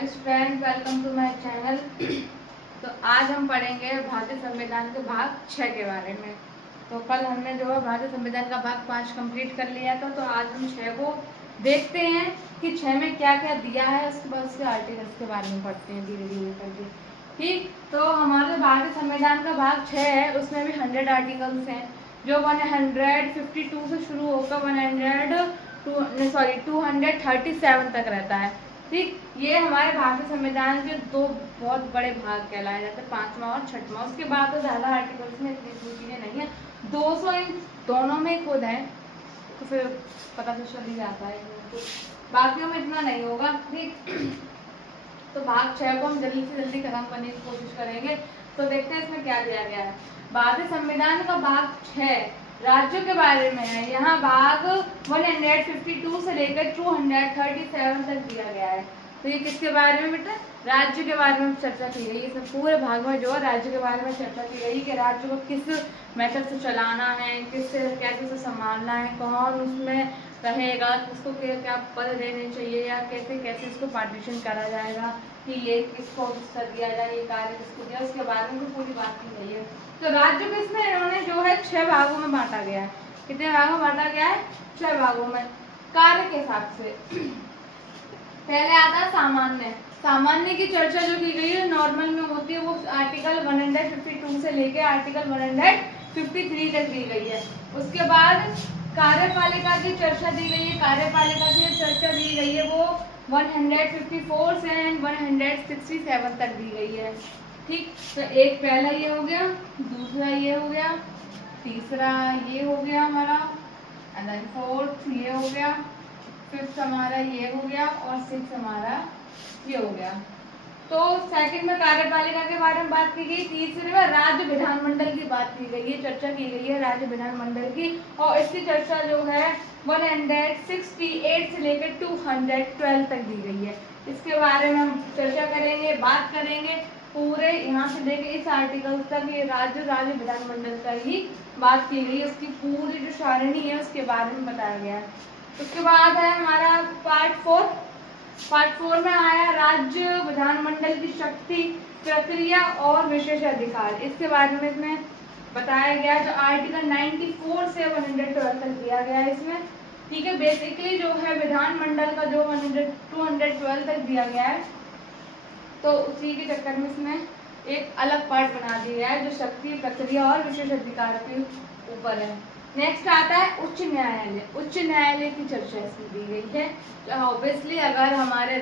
Hi friend, welcome to my channel. तो आज हम पढ़ेंगे भारतीय संविधान के भाग 6 के बारे में। तो कल हमने जो है भारतीय संविधान का भाग 5 कंप्लीट कर लिया था। तो आज हम 6 को देखते हैं कि 6 में क्या क्या दिया है। उसके बाद उसके आर्टिकल्स के बारे में पढ़ते हैं धीरे धीरे करके। ठीक, तो हमारे भारतीय संविधान का भाग 6 है, उसमें भी 100 आर्टिकल्स हैं जो 152 से शुरू होकर 237 तक रहता है। ठीक, ये हमारे भारतीय संविधान के दो बहुत बड़े भाग कहलाए जाते हैं, 5वां और 6वां। उसके बाद तो ज़्यादा आर्टिकल्स में इतनी चीज़ें नहीं है, 200 इन दोनों में खुद है, तो फिर पता तो चल ही जाता है। बाकियों में इतना नहीं होगा। ठीक, तो भाग 6 को हम जल्दी से जल्दी खत्म करने की कोशिश करेंगे। तो देखते हैं इसमें क्या दिया गया है। भारतीय संविधान का भाग 6 राज्यों के बारे में है। यहाँ भाग 152 से लेकर 237 तक दिया गया है। तो ये किसके बारे में बेटा? राज्य के बारे में चर्चा की गई है। सब पूरे भाग में जो है राज्य के बारे में चर्चा की गई कि राज्य को किस मेथड से चलाना है, कैसे से संभालना है, कौन उसमें रहेगा, किसको क्या पद देने चाहिए या कैसे कैसे इसको पार्टीशन करा जाएगा, कि ये किसको हिस्सा दिया जाए, ये कार्य किसको दिया, उसके बारे में पूरी बात की गई है। तो राज्य को इसमें इन्होंने जो है 6 भागों में बांटा गया है। कितने भागों में बांटा गया है? 6 भागों में, कार्य के हिसाब से। पहले आता है सामान्य। सामान्य की चर्चा जो की गई है नॉर्मल में होती है, वो आर्टिकल 152 से लेकर आर्टिकल 153 तक दी गई है। उसके बाद कार्यपालिका की चर्चा दी गई है। कार्यपालिका की चर्चा दी गई है वो 154 से 167 तक दी गई है। ठीक, तो एक पहला ये हो गया, दूसरा ये हो गया, तीसरा ये हो गया हमारा, एंड देन फोर्थ ये हो गया, फिफ्थ हमारा ये हो गया और सिक्स हमारा ये हो गया। तो सेकंड में कार्यपालिका के बारे में बात की गई। तीसरे में राज्य विधानमंडल की बात की गई है, चर्चा की गई है राज्य विधानमंडल की, और इसकी चर्चा जो है 168 से लेकर 212 तक दी गई है। इसके बारे में हम चर्चा करेंगे, बात करेंगे पूरे यहाँ से लेकर इस आर्टिकल तक। ये राज्य विधानमंडल का ही बात की गई है, उसकी पूरी जो सारणी है उसके बारे में बताया गया है। उसके बाद है हमारा पार्ट 4। पार्ट 4 में आया राज्य विधानमंडल की शक्ति, प्रक्रिया और विशेष अधिकार। इसके बारे में इसमें बताया गया है, जो आर्टिकल 94 से 112 तक दिया गया है इसमें। ठीक है, बेसिकली जो है विधानमंडल का जो 212 तक दिया गया है, तो उसी के चक्कर में इसमें एक अलग पार्ट बना दिया गया है जो शक्ति, प्रक्रिया और विशेष अधिकार के ऊपर है। नेक्स्ट आता है उच्च न्यायालय। उच्च न्यायालय की चर्चा इसमें दी गई है। ऑब्वियसली अगर हमारे